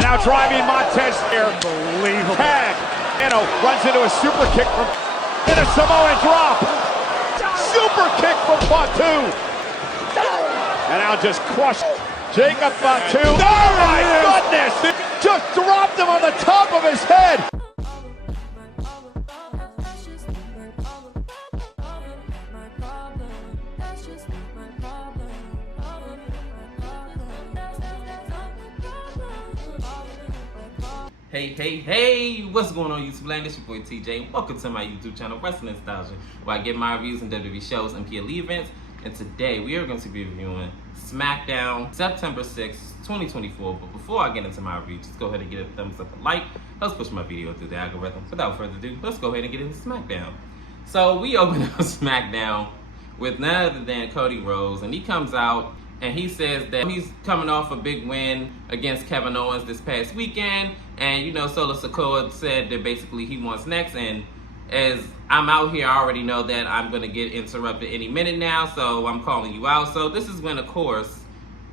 And now driving Montez here. Unbelievable. Tag. Runs into a super kick from and a Samoan drop. Super kick from Fatu. And now just crushed Jacob Fatu. Oh my goodness! Just dropped him on the top of his head. Hey, what's going on YouTube land? It's your boy TJ. Welcome to my YouTube channel, Wrestling Nostalgia, where I get my reviews on WWE shows and PLE events. And today we are going to be reviewing SmackDown, September 6th, 2024. But before I get into my review, just go ahead and give it a thumbs up and like. Let's push my video through the algorithm. Without further ado, let's go ahead and get into SmackDown. So we open up SmackDown with none other than Cody Rhodes, and he comes out and he says that he's coming off a big win against Kevin Owens this past weekend. And, you know, Solo Sikoa said that basically he wants next. And as I'm out here, I already know that I'm going to get interrupted any minute now. So I'm calling you out. So this is when, of course,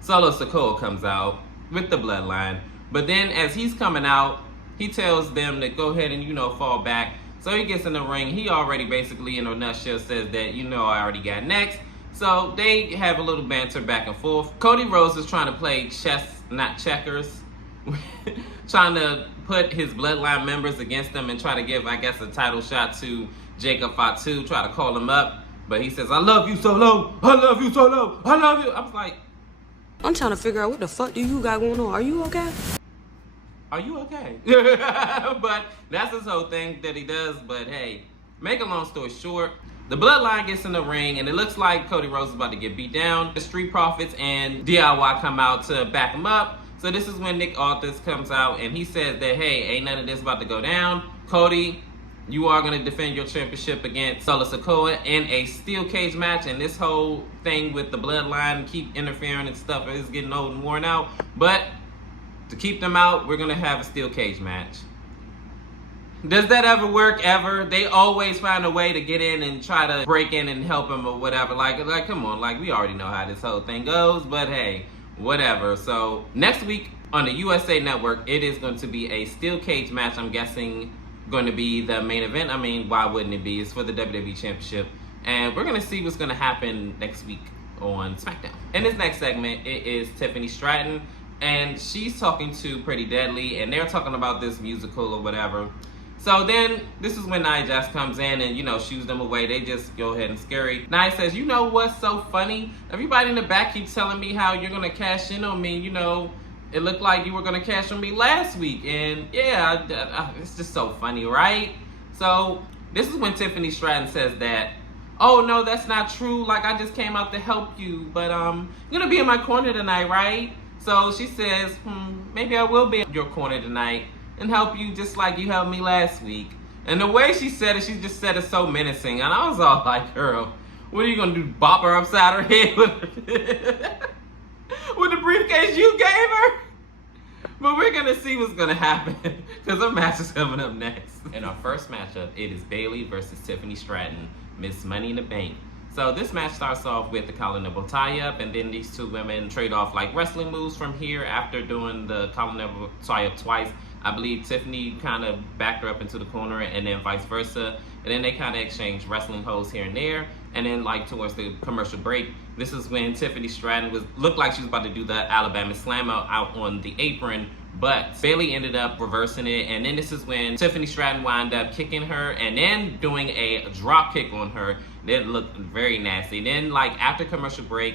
Solo Sikoa comes out with the bloodline. But then as he's coming out, he tells them to go ahead and, you know, fall back. So he gets in the ring. He already basically, in a nutshell, says that, you know, I already got next. So they have a little banter back and forth. Cody Rhodes is trying to play chess, not checkers. Trying to put his bloodline members against them and try to give, I guess, a title shot to Jacob Fatu. Try to call him up. But he says, I love you, Solo. I love you, Solo. I love you. I was like, I'm trying to figure out what the fuck do you got going on. Are you okay? are you okay? But that's his whole thing that he does. But hey, make a long story short, the bloodline gets in the ring, and it looks like Cody Rhodes is about to get beat down. The Street Profits and DIY come out to back him up. So this is when Nick Aldis comes out, and he says that, hey, ain't none of this about to go down. Cody, you are going to defend your championship against Solo Sikoa in a steel cage match. And this whole thing with the bloodline keep interfering and stuff is getting old and worn out. But to keep them out, we're going to have a steel cage match. Does that ever work, ever? They always find a way to get in and try to break in and help him or whatever. Like, come on, like, we already know how this whole thing goes, but hey, whatever. So next week on the USA Network, it is going to be a steel cage match. I'm guessing going to be the main event. I mean, why wouldn't it be? It's for the WWE Championship. And we're going to see what's going to happen next week on SmackDown. In this next segment, it is Tiffany Stratton, and she's talking to Pretty Deadly, and they're talking about this musical or whatever. So then, this is when Nia Jax comes in and, you know, shoos them away. They just go ahead and scary. Nia says, you know what's so funny? Everybody in the back keeps telling me how you're going to cash in on me. You know, it looked like you were going to cash on me last week. And, yeah, it's just so funny, right? So, this is when Tiffany Stratton says that, oh, no, that's not true. Like, I just came out to help you. But, you're going to be in my corner tonight, right? So, she says, maybe I will be in your corner tonight and help you just like you helped me last week. And the way she said it, she just said it so menacing. And I was all like, girl, what are you going to do, bop her upside her head with the briefcase you gave her? But we're going to see what's going to happen because our match is coming up next. In our first matchup, it is Bayley versus Tiffany Stratton, Miss Money in the Bank. So this match starts off with the collar and elbow tie-up, and then these two women trade off like wrestling moves from here after doing the collar and elbow tie-up twice. I believe Tiffany kind of backed her up into the corner and then vice versa. And then they kind of exchanged wrestling holds here and there. And then like towards the commercial break, this is when Tiffany Stratton looked like she was about to do the Alabama Slam out on the apron. But Bayley ended up reversing it. And then this is when Tiffany Stratton wound up kicking her and then doing a drop kick on her. That looked very nasty. Then like after commercial break,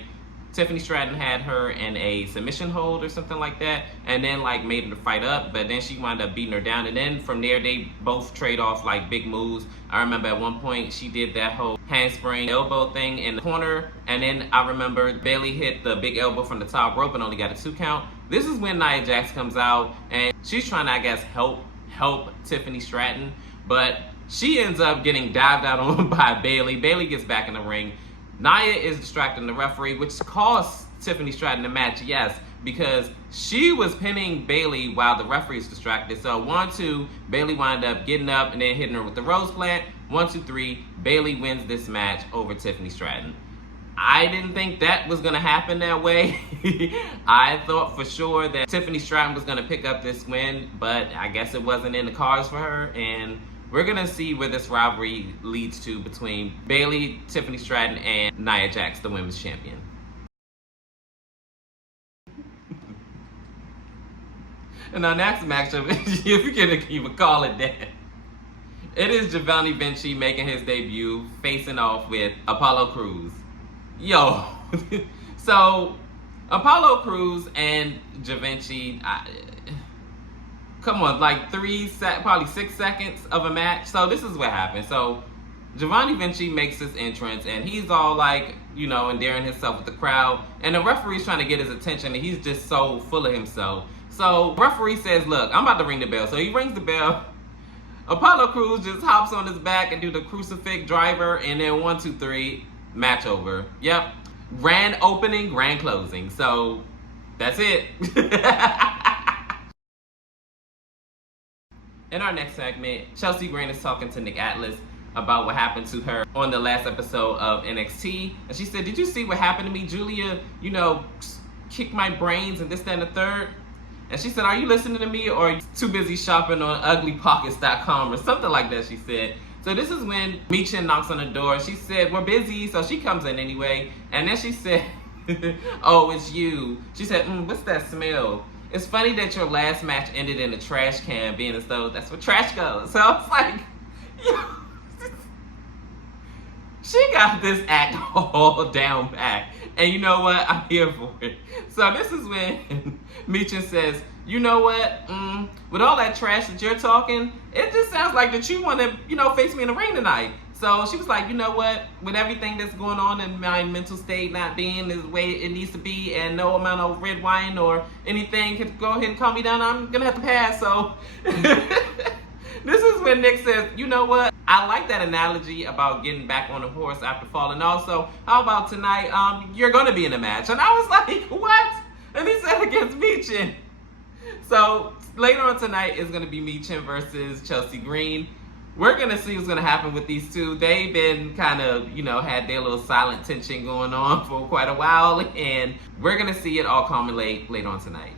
Tiffany Stratton had her in a submission hold or something like that, and then like made her to fight up, but then she wound up beating her down, and then from there they both trade off like big moves. I remember at one point she did that whole handspring elbow thing in the corner, and then I remember Bayley hit the big elbow from the top rope and only got a 2 count. This is when Nia Jax comes out, and she's trying to, I guess, help Tiffany Stratton, but she ends up getting dived out on by Bayley. Bayley gets back in the ring. Nia is distracting the referee, which costs Tiffany Stratton the match, yes, because she was pinning Bayley while the referee is distracted. So 1, 2, Bayley wound up getting up and then hitting her with the rose plant. 1, 2, 3, Bayley wins this match over Tiffany Stratton. I didn't think that was going to happen that way. I thought for sure that Tiffany Stratton was going to pick up this win, but I guess it wasn't in the cards for her. And we're going to see where this rivalry leads to between Bayley, Tiffany Stratton, and Nia Jax, the women's champion. And our next matchup, if you can even call it that, it is Giovanni Vinci making his debut, facing off with Apollo Crews. Yo, so Apollo Crews and Givenchy, come on, like probably 6 seconds of a match. So this is what happened. So Giovanni Vinci makes his entrance, and he's all like, endearing himself with the crowd. And the referee's trying to get his attention, and he's just so full of himself. So referee says, look, I'm about to ring the bell. So he rings the bell. Apollo Crews just hops on his back and do the crucifix driver, and then 1, 2, 3, match over. Yep. Grand opening, grand closing. So that's it. In our next segment, Chelsea Green is talking to Nick Atlas about what happened to her on the last episode of NXT. And she said, did you see what happened to me? Julia, kicked my brains and this, that, and the third. And she said, are you listening to me, or are you too busy shopping on uglypockets.com or something like that, she said. So this is when Michin knocks on the door. She said, we're busy, so she comes in anyway. And then she said, oh, it's you. She said, what's that smell? It's funny that your last match ended in a trash can, being as though that's where trash goes. So I was like, she got this act all down pat. And you know what? I'm here for it. So this is when Michin says, you know what? With all that trash that you're talking, it just sounds like that you want to, face me in the ring tonight. So she was like, you know what? With everything that's going on in my mental state not being the way it needs to be, and no amount of red wine or anything could go ahead and calm me down, I'm going to have to pass. So this is when Nick says, you know what? I like that analogy about getting back on the horse after falling off. So how about tonight, you're going to be in a match? And I was like, what? And he said against Michin. So later on tonight is going to be Michin versus Chelsea Green. We're going to see what's going to happen with these two. They've been kind of, had their little silent tension going on for quite a while. And we're going to see it all culminate later on tonight.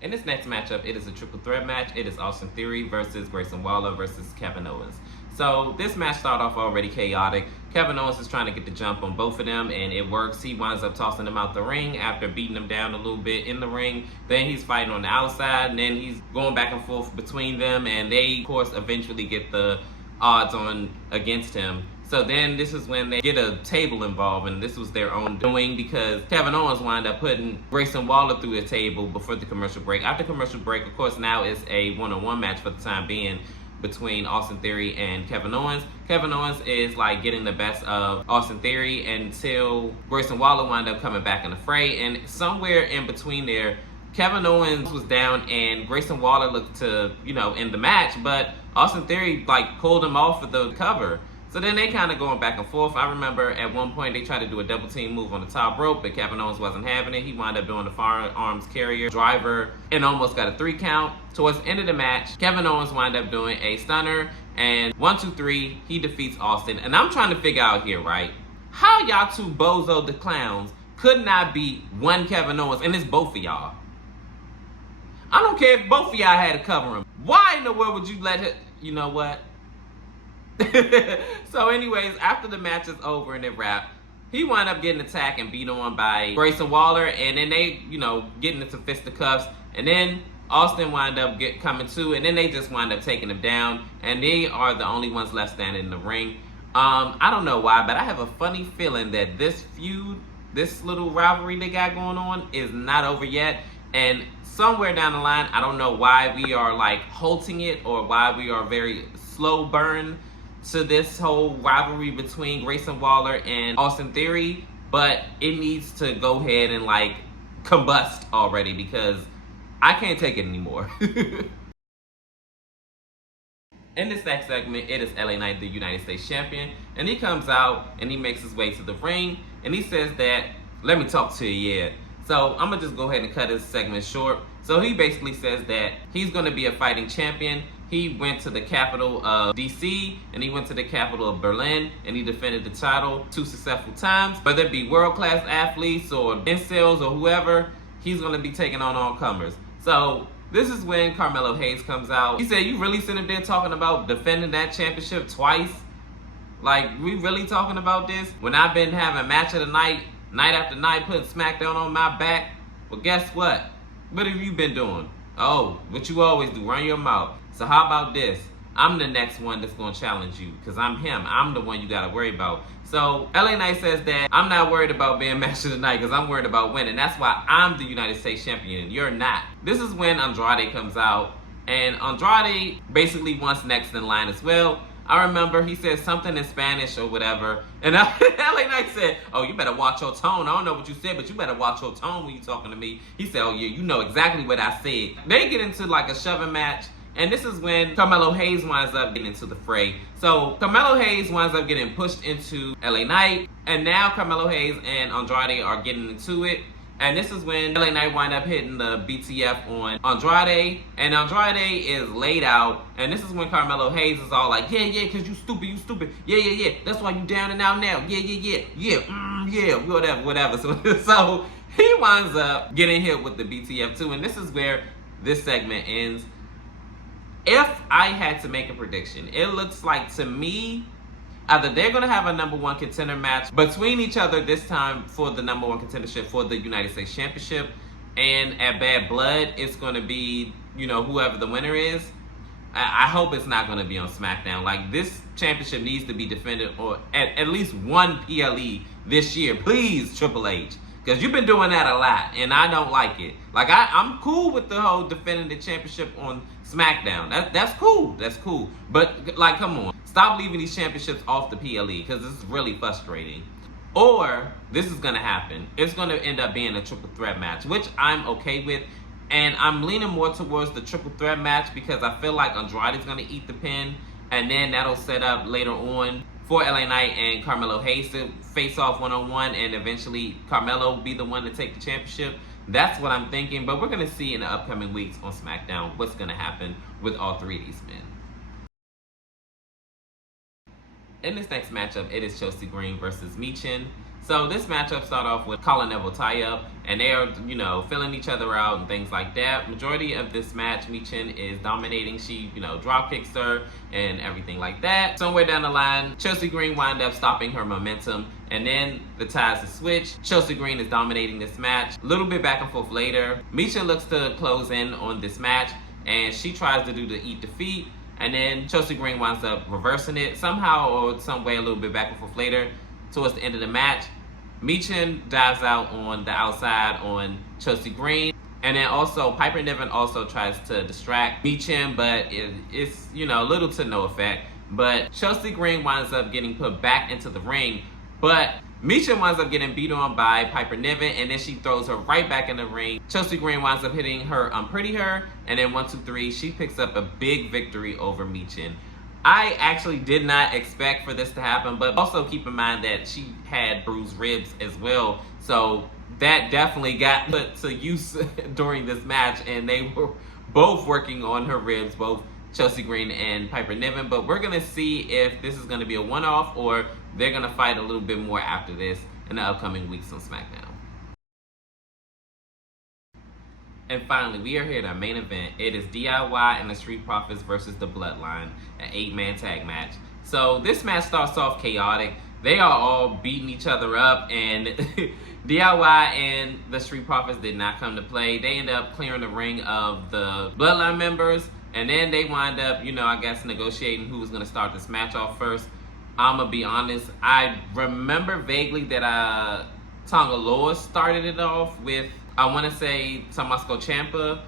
In this next matchup, it is a triple threat match. It is Austin Theory versus Grayson Waller versus Kevin Owens. So this match started off already chaotic. Kevin Owens is trying to get the jump on both of them, and it works. He winds up tossing them out the ring after beating them down a little bit in the ring. Then he's fighting on the outside, and then he's going back and forth between them, and they, of course, eventually get the odds on against him. So then this is when they get a table involved, and this was their own doing because Kevin Owens wound up putting Grayson Waller through a table before the commercial break. After commercial break, of course, now it's a one-on-one match for the time being between Austin Theory and Kevin Owens. Kevin Owens is like getting the best of Austin Theory until Grayson Waller wound up coming back in the fray. And somewhere in between there, Kevin Owens was down and Grayson Waller looked to, end the match, but Austin Theory pulled him off with the cover. So then they kind of going back and forth. I remember at one point they tried to do a double team move on the top rope, but Kevin Owens wasn't having it. He wound up doing the firearms carrier driver and almost got a 3 count. Towards the end of the match, Kevin Owens wound up doing a stunner, and 1, 2, 3, he defeats Austin. And I'm trying to figure out here, right? How y'all two bozo the clowns could not beat one Kevin Owens, and it's both of y'all. I don't care if both of y'all had to cover him. Why in the world would you let him, you know what? So anyways, after the match is over and it wrapped, he wound up getting attacked and beat on by Grayson Waller, and then they, getting into fisticuffs, and then Austin wound up coming to, and then they just wound up taking him down, and they are the only ones left standing in the ring. I don't know why, but I have a funny feeling that this feud, this little rivalry they got going on is not over yet, and somewhere down the line, I don't know why we are halting it or why we are very slow burn to this whole rivalry between Grayson Waller and Austin Theory, but it needs to go ahead and combust already because I can't take it anymore. In this next segment, it is LA Knight, the United States Champion, and he comes out and he makes his way to the ring and he says that, let me talk to you, yeah. So I'm gonna just go ahead and cut this segment short. So he basically says that he's gonna be a fighting champion. He went to the capital of DC and he went to the capital of Berlin and he defended the title 2 successful times. Whether it be world-class athletes or incels or whoever, he's going to be taking on all comers. So this is when Carmelo Hayes comes out. He said, you really sitting there talking about defending that championship twice? Like, we really talking about this? When I've been having match of the night, night after night, putting SmackDown on my back? Well, guess what? What have you been doing? Oh, what you always do, run your mouth. So how about this? I'm the next one that's going to challenge you because I'm him. I'm the one you got to worry about. So LA Knight says that I'm not worried about being match of the night because I'm worried about winning. That's why I'm the United States champion. You're not. This is when Andrade comes out. And Andrade basically wants next in line as well. I remember he said something in Spanish or whatever. And LA Knight said, oh, you better watch your tone. I don't know what you said, but you better watch your tone when you talking to me. He said, oh, yeah, you know exactly what I said. They get into like a shoving match. And this is when Carmelo Hayes winds up getting into the fray. So Carmelo Hayes winds up getting pushed into LA Knight. And now Carmelo Hayes and Andrade are getting into it. And this is when LA Knight wind up hitting the BTF on Andrade. And Andrade is laid out. And this is when Carmelo Hayes is all like, yeah, because you stupid. Yeah. That's why you down and out now. Yeah, whatever. So he winds up getting hit with the BTF too. And this is where this segment ends. If I had to make a prediction, it looks like to me, either they're going to have a number one contender match between each other this time for the number one contendership for the United States Championship. And at Bad Blood, it's going to be, whoever the winner is. I hope it's not going to be on SmackDown. Like, this championship needs to be defended or at least one PLE this year. Please, Triple H. Because you've been doing that a lot, and I don't like it. Like, I'm cool with the whole defending the championship on SmackDown. That's cool. But, like, come on. Stop leaving these championships off the PLE, because this is really frustrating. Or, this is going to happen. It's going to end up being a triple threat match, which I'm okay with. And I'm leaning more towards the triple threat match because I feel like Andrade's going to eat the pin. And then that'll set up later on for LA Knight and Carmelo Hayes to face off one-on-one, and eventually Carmelo will be the one to take the championship. That's what I'm thinking, but we're going to see in the upcoming weeks on SmackDown what's going to happen with all three of these men. In this next matchup, it is Chelsea Green versus Michin. So this matchup started off with Colin Neville tie-up, and they are, filling each other out and things like that. Majority of this match, Michin is dominating. She, drop kicks her and everything like that. Somewhere down the line, Chelsea Green wind up stopping her momentum, and then the ties are switched. Chelsea Green is dominating this match. A little bit back and forth later, Michin looks to close in on this match, and she tries to do the eat defeat, and then Chelsea Green winds up reversing it somehow or some way a little bit back and forth later. Towards the end of the match, Michin dives out on the outside on Chelsea Green. And then also, Piper Niven also tries to distract Michin, but it's, little to no effect. But Chelsea Green winds up getting put back into the ring. But Michin winds up getting beat on by Piper Niven, and then she throws her right back in the ring. Chelsea Green winds up hitting her Unpretty Her, and then 1, 2, 3, she picks up a big victory over Michin. I actually did not expect for this to happen, but also keep in mind that she had bruised ribs as well. So that definitely got put to use during this match, and they were both working on her ribs, both Chelsea Green and Piper Niven. But we're going to see if this is going to be a one-off or they're going to fight a little bit more after this in the upcoming weeks on SmackDown. And finally, we are here at our main event. It is DIY and the Street Profits versus the Bloodline, an 8-man tag match. So this match starts off chaotic. They are all beating each other up, and DIY and the Street Profits did not come to play. They end up clearing the ring of the Bloodline members, and then they wind up, negotiating who was going to start this match off first. I'm going to be honest, I remember vaguely that Tonga Loa started it off with, I want to say Tommaso Ciampa,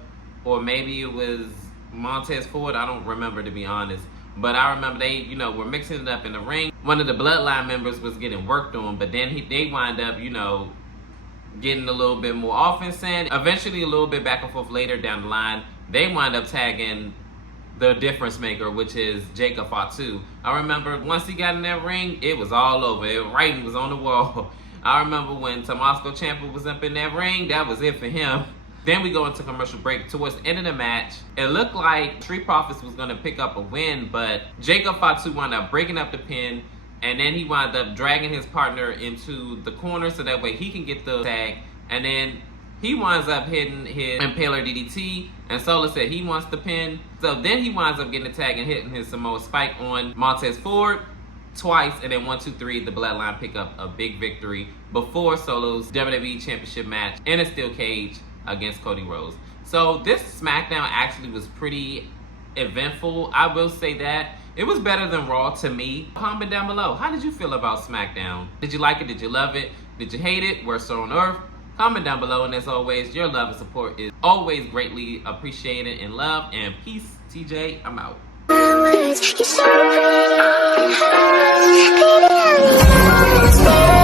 or maybe it was Montez Ford. I don't remember, to be honest. But I remember they, were mixing it up in the ring. One of the Bloodline members was getting worked on, but then they wind up, getting a little bit more offense in. Eventually, a little bit back and forth later down the line, they wind up tagging the difference maker, which is Jacob Fatu. I remember once he got in that ring, it was all over. Writing was on the wall. I remember when Tommaso Ciampa was up in that ring, that was it for him. Then we go into commercial break. Towards the end of the match, it looked like Street Profits was going to pick up a win, but Jacob Fatu wound up breaking up the pin, and then he wound up dragging his partner into the corner so that way he can get the tag, and then he winds up hitting his Impaler DDT, and Solo said he wants the pin. So then he winds up getting the tag and hitting his Samoa Spike on Montez Ford twice, and then 1, 2, 3, the Bloodline pick up a big victory before Solo's WWE Championship match in a steel cage against Cody Rhodes. So this SmackDown actually was pretty eventful. I will say that. It was better than Raw to me. Comment down below. How did you feel about SmackDown? Did you like it? Did you love it? Did you hate it? Where's so on earth? Comment down below, and as always, your love and support is always greatly appreciated and loved. And peace, TJ, I'm out. You're so pretty.